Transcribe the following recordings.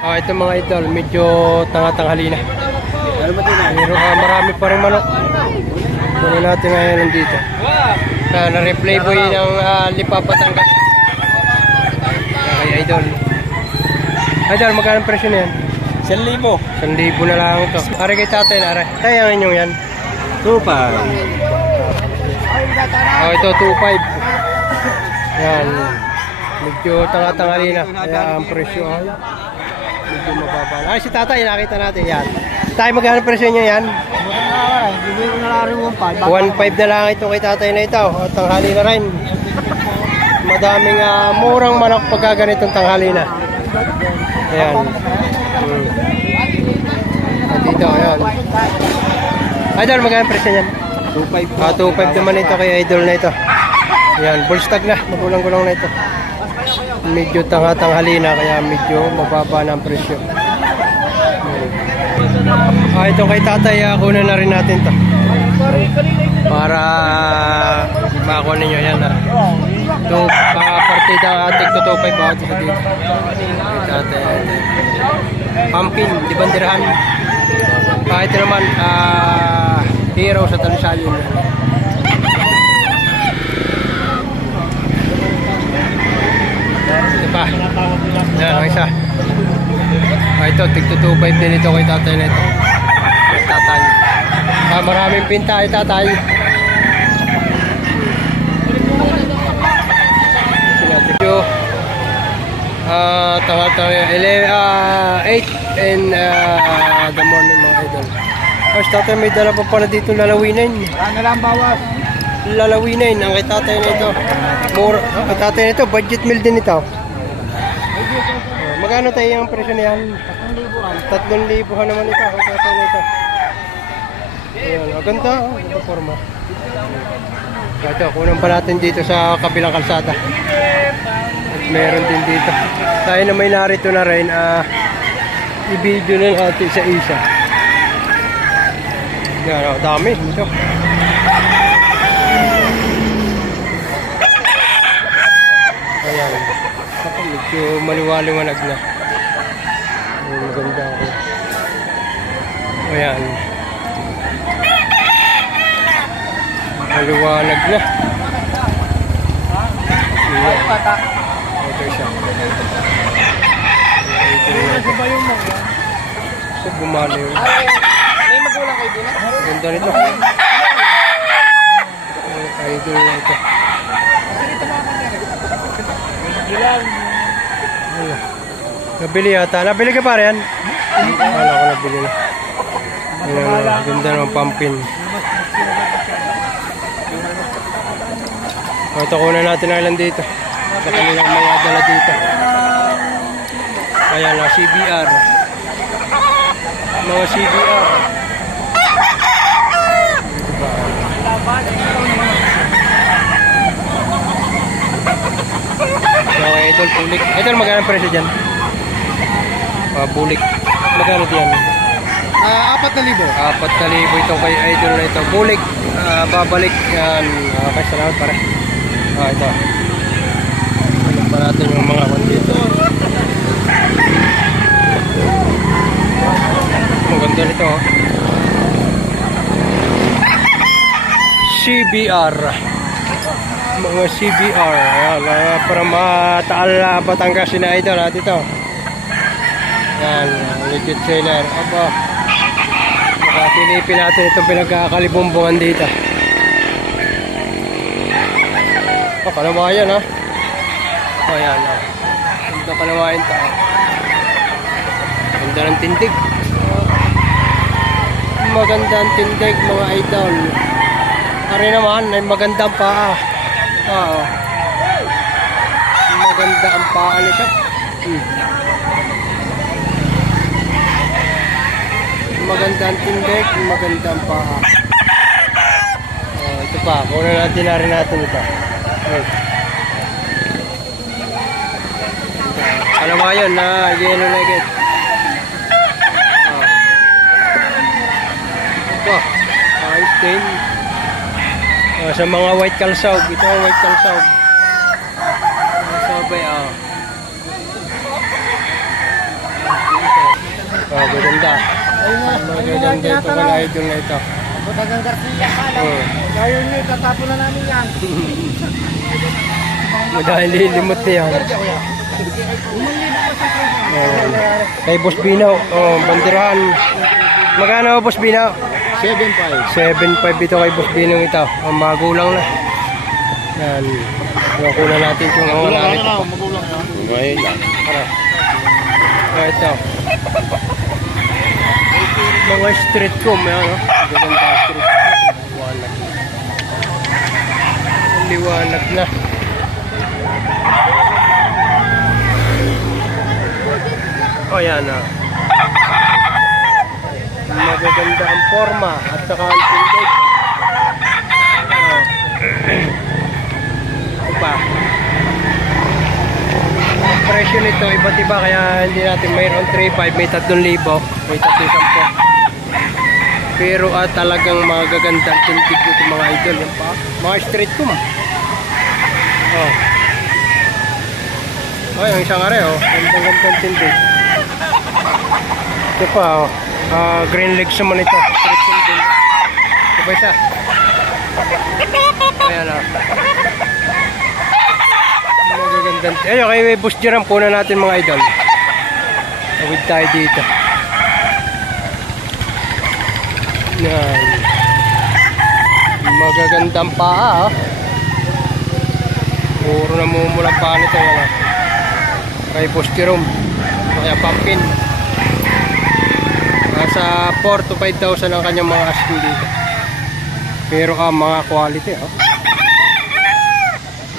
Ito mga idol, medyo tanga-tanghali na. Pero marami pa rin manok. Kunin natin ngayon nandito. Na-replay po yun ng Lipa, Batangas. Okay, idol. Idol, magkano presyo na yan? 1,000. 1,000 na lang ito. Are kay tatay na are. Tayo ang inyong yan. 2,500. Ito 2,500. Yan. Medyo tanga-tanghali na. Kaya ang presyo ay medyo mababa. Ay, si tatay, nakita natin yan. Tayo, magkano presyo nyo yan? 1,500 na lang ito kay tatay na ito. At tanghali na rin. Madaming murang manok pagka ganitong tanghali na. Ayan. At dito, ayan. Idol, magkano presyo niyan? 2,500. 2,500 naman ito kay idol na ito. Ayan, full stock na. Magulang-gulang na ito. Medyo tanghali na, kaya medyo mababa na ang presyo. Ito kay tatay, kunan na rin natin ito. Para makuha ninyo yan. Ito, partida ating to 2,500 bawat isa dito. Kay tatay. Pumpkin, di bandirahan. Ito naman, hero sa Talisayon. Ito pa. Yan, ang isa. Ito, tigto 2,500 din ito kay tatay na ito. Kay tatay. Maraming pinta kay tatay. Medyo 8 in the morning mga idol. Tapos tatay, may dala pa pala dito lalawinin. Ano lang bawas? Lalawinin ang kay tatay na ito. Kay tatay na ito, budget meal din ito. Magkano tayo ang presyo na yan? 3,000 naman ito kay tatay na ito. Ayan, ganda. Ganda forma. Ito, kunan pa natin dito sa kabilang kalsada. At meron din dito. Tayo na may narito na rin, i-video na natin sa isa. Yan, dami. Ito. Ayan. Ako, medyo maliwaliwanag na. Ayan, maganda ako. Ayan. Maliwanag na. Ayan. Ito siya. Ito ba yung mga? Ito bumali yun. May magulang kayo din? Ganda nito. Idol na ito. Nabili yata. Nabili ka pa rin? Wala ko nabili na. Ayan, ganda naman pumpkin. Ito kunan natin ang ilan dito. Sa kanilang mga dala dito. Ayan na, CBR. Mga CBR. Okay, idol, bulik. Idol, magkano presyo dyan? Bulik. Magkano diyan? 4,000. 4,000 ito kay idol na ito. Bulik. Babalik. Yan. Okay, salamat pare. Ito. Ano pa natin yung mga one dito. Maganda nito. CBR. Mga CBR. Ayan, para mataal na Batangas na idol natin ito. Yan, legit seller. Aba, makasilipin natin itong pinagkakalibumbungan dito. Kalamayan ha. Ayan ha. Ito kalamayan ito. Ganda ng tindig. Maganda ang tindig mga idol. Pare naman ay magandang paa. Oo. Maganda ang paa nito. Maganda ang tindig, maganda ang paa. Ito pa, kunan natin na rin natin ito. Ano ba yun na yellow nugget? Ito, ayos din. Sa mga white kalsaw, ito ang white kalsaw. Sabay, Oh, maganda. Magaganda ito pala idol na ito. Butagang Garcia ka lang. Oh. Ngayon nyo, tatapon na namin yan. Madahil lilimot niya. Kay Boss Binaw. Oh, banderahan. Magkano Boss Binaw? 7.5. 7.5 ito kay Boss Binaw ito. Oh, magulang na. Yan. Kuha natin yung mga nalit. Magulang na. Ngayon lang. Oh, ito. Mga street ko, may ano. Maganda street. Liwanag. Liwanag na. Oh, yan ah. Magaganda ang forma at saka ang tindog. Oh. Ito pa. Ang presyo nito iba't iba kaya hindi natin mayroon 3.5, may 3,000, may 3,10. Pero talagang magaganda ang tindig nito mga idol. Yan pa. Mga street ko ma. Oh. Oh, yung isang are oh. Ganda-ganda ang tindig. Ito pa oh. Green legs naman ito. Street tindig. Ito pa isa. Ayan oh. Magagandang. Ayun, kay Boss Jeram puna natin mga idol. Tawid tayo dito. Yan. Magagandang paa oh. Puro namumulang paa nito yan oh. Kay Boss Jeram. Kaya pumpkin. Nasa 4 to 5,000 ang kanyang mga asking dito. Pero mga quality oh.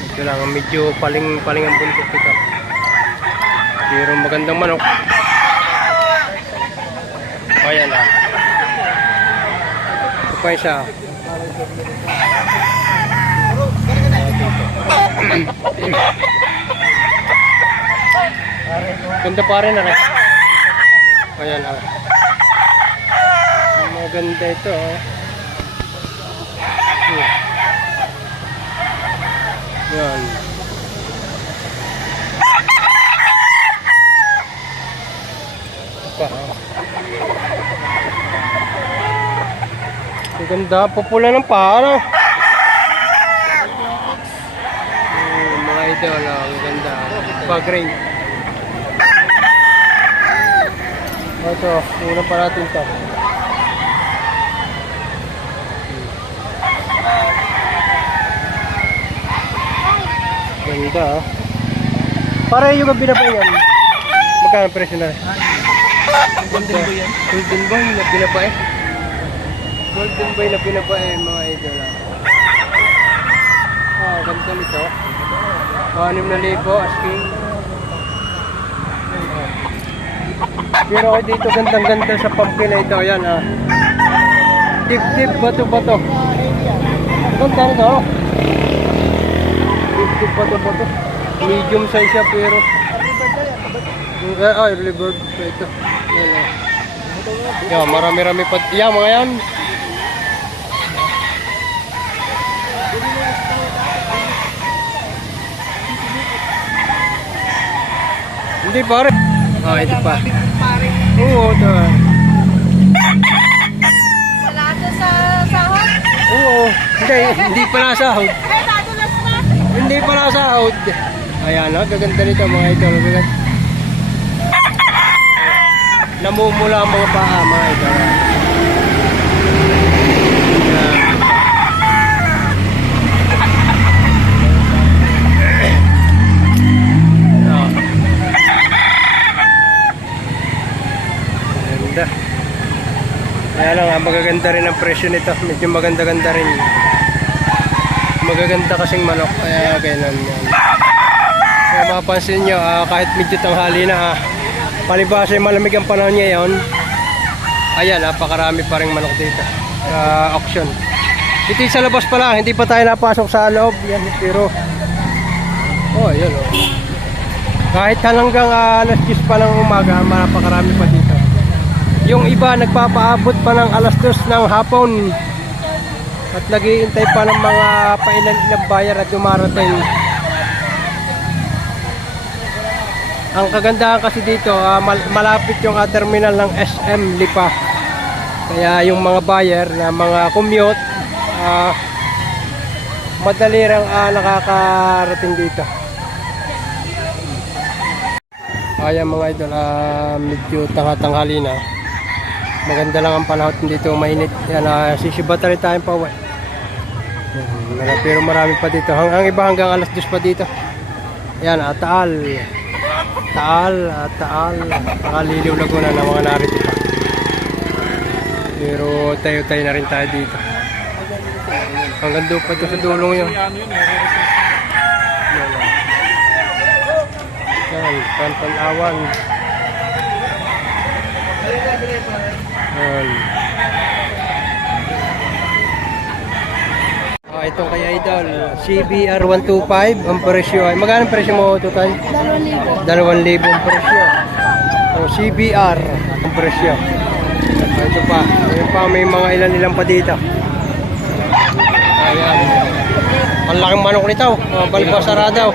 Ito lang, medyo paling ang buntot ito. Pero magandang manok. Ayan lang. Ito pa isa. Ganda pa rin na. Ayan lang. Maganda ito oh. Yan. Ang ganda, pupula ng paa no? Mga idol, ang ganda. Pag-gray. Ito, una pa natin ito. Ganda ah. Para yung binaba yan. Magkano presyo na? Golden boy yan. Golden boy na binaba eh. Golden boy na binaba eh mga idol ah. Ganda nito. 6,000 asking. Pero dito gandang-ganda sa pumpkin na ito. Ayan ah. Tip-tip, bato-bato. Ganda nito oh. Bato-bato. Medium size siya pero early bird pa ito. Yan, marami-rami pa. Yan, mga yan. Hindi pare. Ito pa. Oo, ito. Wala ito sa sahod? Oo, hindi pa nasahod. Ay, nadulas na. Hindi pa nasahod. Ayan, gaganda nito mga idol. Namumula ang mga paa mga idol. Ayan. Ganda. Kaya lang, magaganda rin ang presyo nito. Medyo maganda-ganda rin. Magaganda kasing manok. Kaya ganyan yan. Kaya mapapansin nyo, kahit medyo tanghali na, palibasa yung malamig ang panahon ngayon. Ayan, napakarami pa rin manok dito. Auction. Ito sa labas pa lang, hindi pa tayo napasok sa loob. Yan, pero, ayan oh. Kahit hanggang alas 10 pa ng umaga, napakarami pa dito. Yung iba nagpapaabot pa ng alas 2 ng hapon at naghihintay pa ng mga pailan-ilang bayar at dumarating. Ang kagandahan kasi dito, malapit yung terminal ng SM Lipa. Kaya yung mga buyer na mga commute, madali lang nakakarating dito. Ayan mga idol, medyo tanga-tanghali na. Maganda lang ang panahon dito, mainit. Yan, sisibata rin tayong pa uwi. Pero marami pa dito. Ang iba hanggang alas 2 pa dito. Yan, Taal. Liliw Laguna na mga narito pa. Pero tayo-tayo na rin tayo dito. Hanggang doon pa ito sa dulong yun. Yan, Pantanawan. Yan. Ito kay Idol, CBR 125 ang presyo ay. Magkano ang presyo mo, Tutay? 2,000 ang presyo. CBR ang presyo. Ito pa, may mga ilan pa dito. Ayan. Ang laking manok nito, balbasara daw.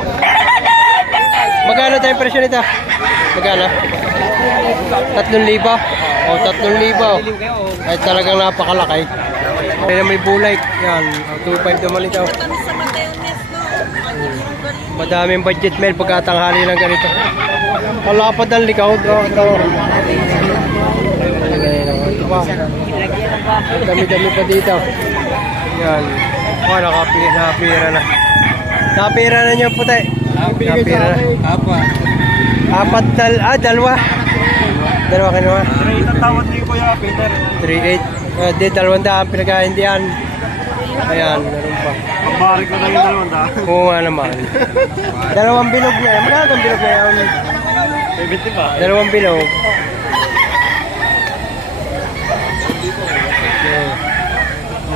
Magkano tayong presyo nito? Magkano? 3,000? O, 3,000. Ay talagang napakalaki. Kaya may bulay. Yan, 2,500 naman ito. Madaming budget mail pagkatanghali ng ganito. Malapad ang likaw. Ito pa. Dami-dami pa dito. Yan. Nakapira na. Napira na niyo puti. Napira na. Apat dalawa. Dalawa kinuha. 3,800 ang tawad ni Kuya Peter. 3,800. Di 200 pinagkahindihan. Ayan, meron pa. Pagbarik ko na yung 200. Oo nga naman. Dalawang bilog niya. Magkano ang bilog niya? 70 pa. Dalawang bilog. Okay.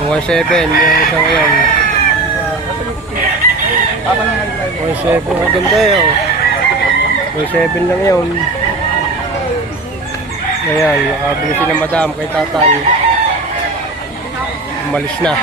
1,700 yung isa ngayon. 1,700 ang ganda yun. 1,700 lang yun. Ayan, nakabili si na madam kay tatay. Umalis na.